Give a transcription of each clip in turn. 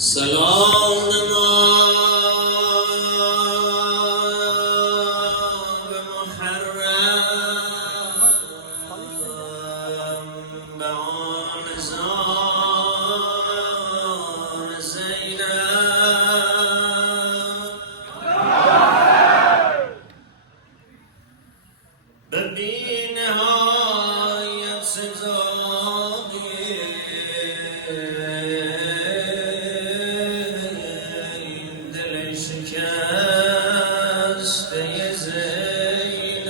سلام ما به محرم به آن زان زینب به بی نهایت ستاقی شکسته زینب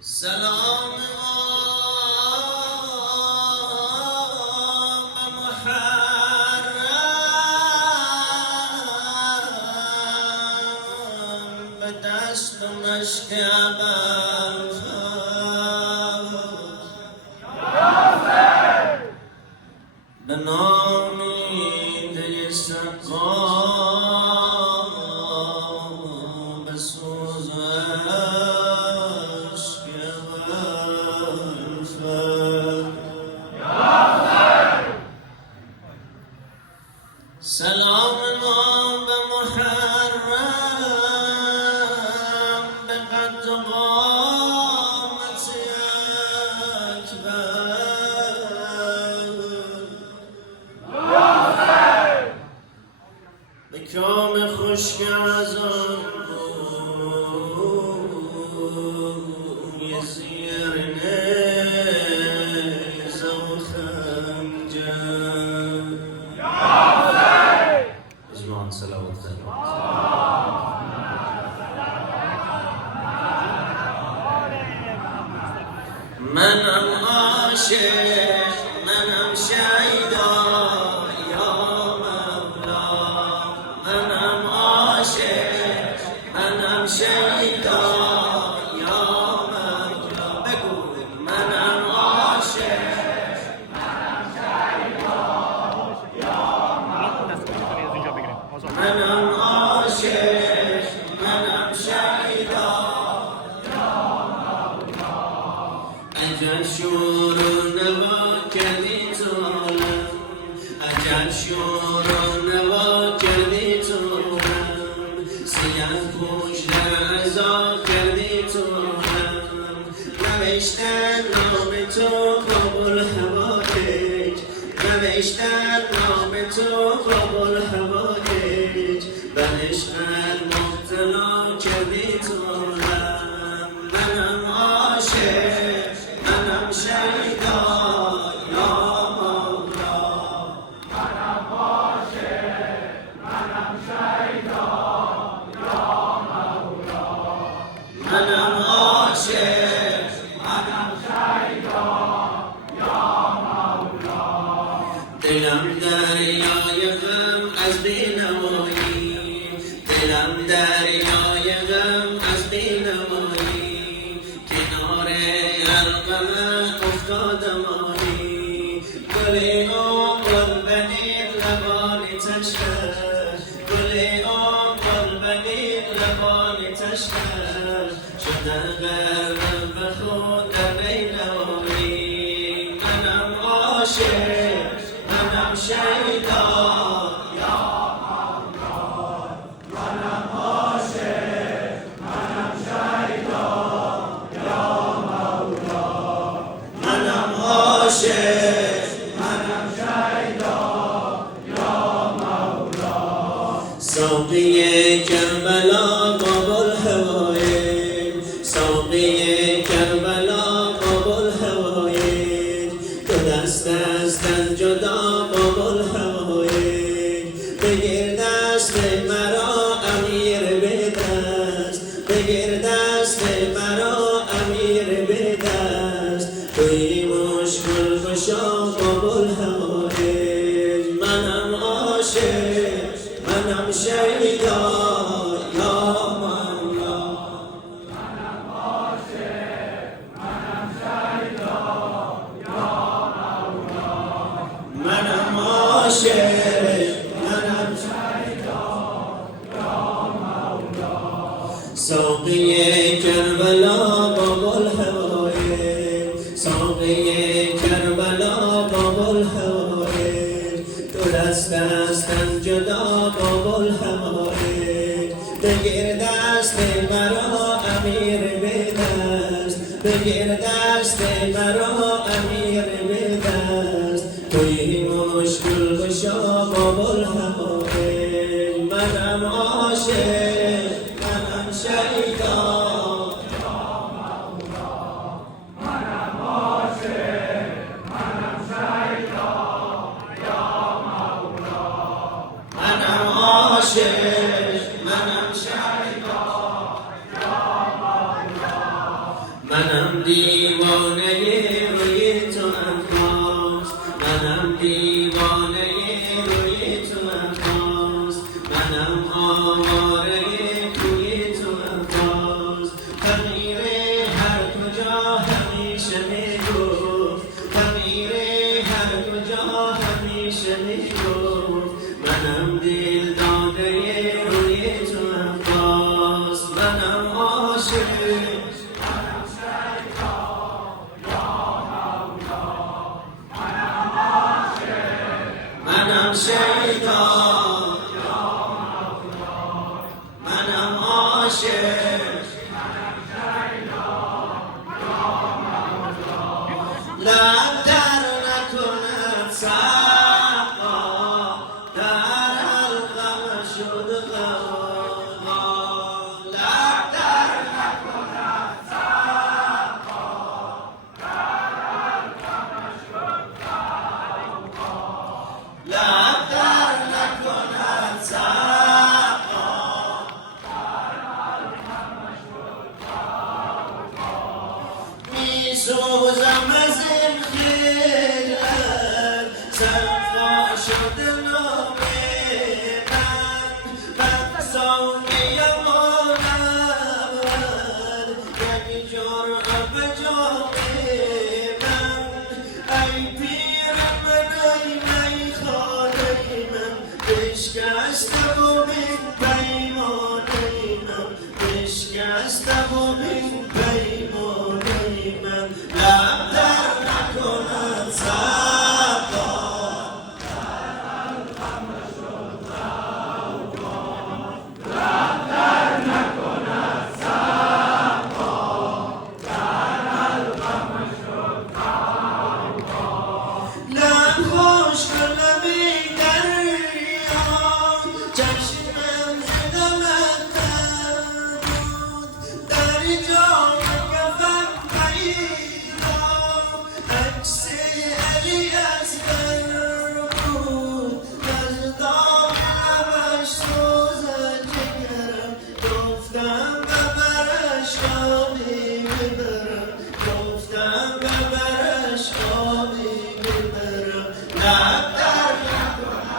سلام به محرم به دست و مشک به نامیده سقا به سوز و عشق غلفت سلام ما به محرم به قد و قامت اکبر به کام خشک از آن بوی زیر نیزه و خنجر اجماعاً صلوات منم عاشق منم شیدا یا مولا منم عاشق منم شیدا یا مولا بگو منم عاشق منم شیدا یا مولا منم عاشق منم شیدا عجب شور و نوا کردی تو عالم عجب شور و نوا کردی تو عالم سیاه پوش در عزا کردی تو عالم نوشتن نام تو قبول هوایج نوشتن نام تو قبول هوایج به عشقت مبتلا کردی تو عالم منم عاشق منم شیدا یا مولا منم عاشق منم شیدا یا مولا منم عاشق منم شیدا یا مولا دلم دریای غم از بینوایی دلم دریای غم از بینوایی کنار القمه افتادم آنی گلی آقل بنی لبانی تشکر گلی آقل بنی لبانی تشکر شده غرم به خود در بینوایی منم عاشق منم شیدا یا مولا منم عاشق منم شیدا یا مولا منم عاشق منم شیدا یا مولا ساقی کربلا قابل هوایج ساقی کربلا قابل هوایج دو دست از جدا قابل هوایج بگیر دست مرا امیر به دست بگیر دست مرا امیر به دست توی مشکل بشا قابل هوایج منم عاشق منم شیدا یا مولا منم عاشق منم شیدا یا مولا منم عاشق منم شیدا یا مولا ساقی کربلا بابا الهوای ساقی گرداب و بلحمائک بگیر دست مرا امیر به دست بگیر دست مرا امیر به دست توی مشکل گشا با بلحمائک منم عاشق منم شیدا منم دیوانه روی تو انفاس منم دیوانه روی تو انفاس منم آواره توی تو انفاس فقیر هر کجا همیشه میگفت فقیر هر کجا همیشه میگفت منم دل داده روی تو انفاس منم عاشق منم شیطان منم عاشق لب در نکند سقا در حلقم شد غوا لب در نکند سقا در حلقم شد غوا لب در نکند سقا در حلقم شد غوا میسوزم از این خیلت صفا شده نام من مقصونیم و نبود یک جرعه به جام من ای پیر من ای میخانه من بشکسته و بین پیمانه من بشکسته و بین پیمانه من لب در نکند سقا در حلقم شد غوا لب در نکند سقا در حلقم شد غوا لب خوش کنمی دریا چشمم زدمت بود در جام کفم پیدا عکس علی اصغر بود از داغ لبش سوز جگرم گفتم ببرش آبی ببرم گفتم ببرش آبی ببرم لب در نکند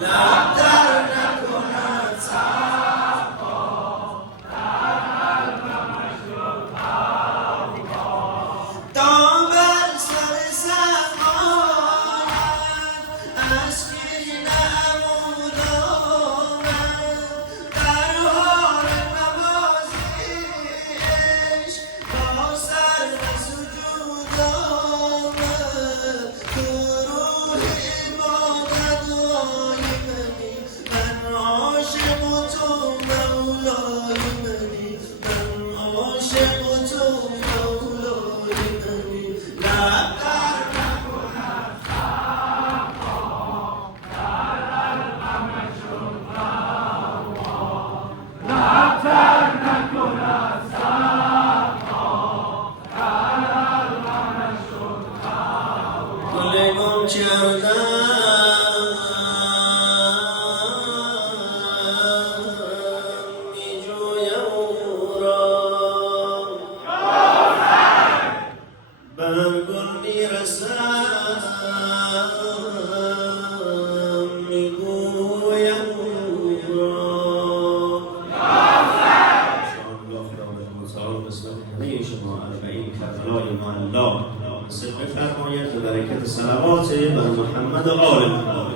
لب در نکند سقا در حلقم شد غوا تا بر سر سقایت از کینه عمود آمد در حال نوازش با سر به سجود آمد تو روح عبادت های منی من عاشق و تو مولای منی من عاشق و تو مولای منی لب در نکند سقا در حلقم شد غوا لب در نکند سقا در حلقم شد غوا گل گم کردم میجویم او را بر گل میرسم میگویم او را شانگاه خداوند متعال بسم همه شما اربعین کربلای ما الله نصیب بفرماید به برکت صلوات بر محمد و آل محمد